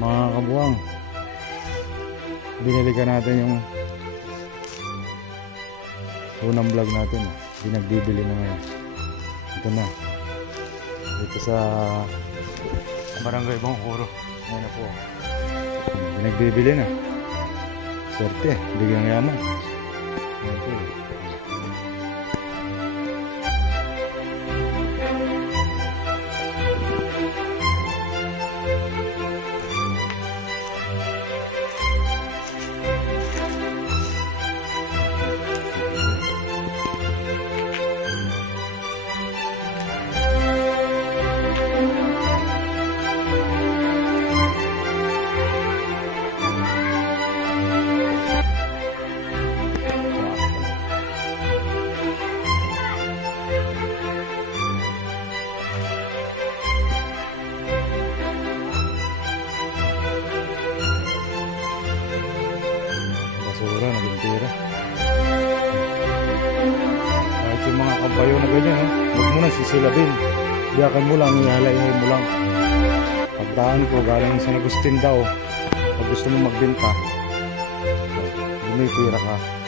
Mga kabuwang, binili ka natin yung unang vlog natin. Binagbibili na ngayon. Ito na. Dito sa Barangay Bangkuro. Ngayon na po. Binagbibili na. Swerte, bigyang yaman. Ngayon po. Basura, naging tira. Kahit yung mga kabayo na ganyan, huwag mo na sisilabin. Biyakan mo lang, ihalay-ihalay mo lang. Pagdaan ko, galing sa Agustin daw. Pag gusto mo magbenta, bumipira ka.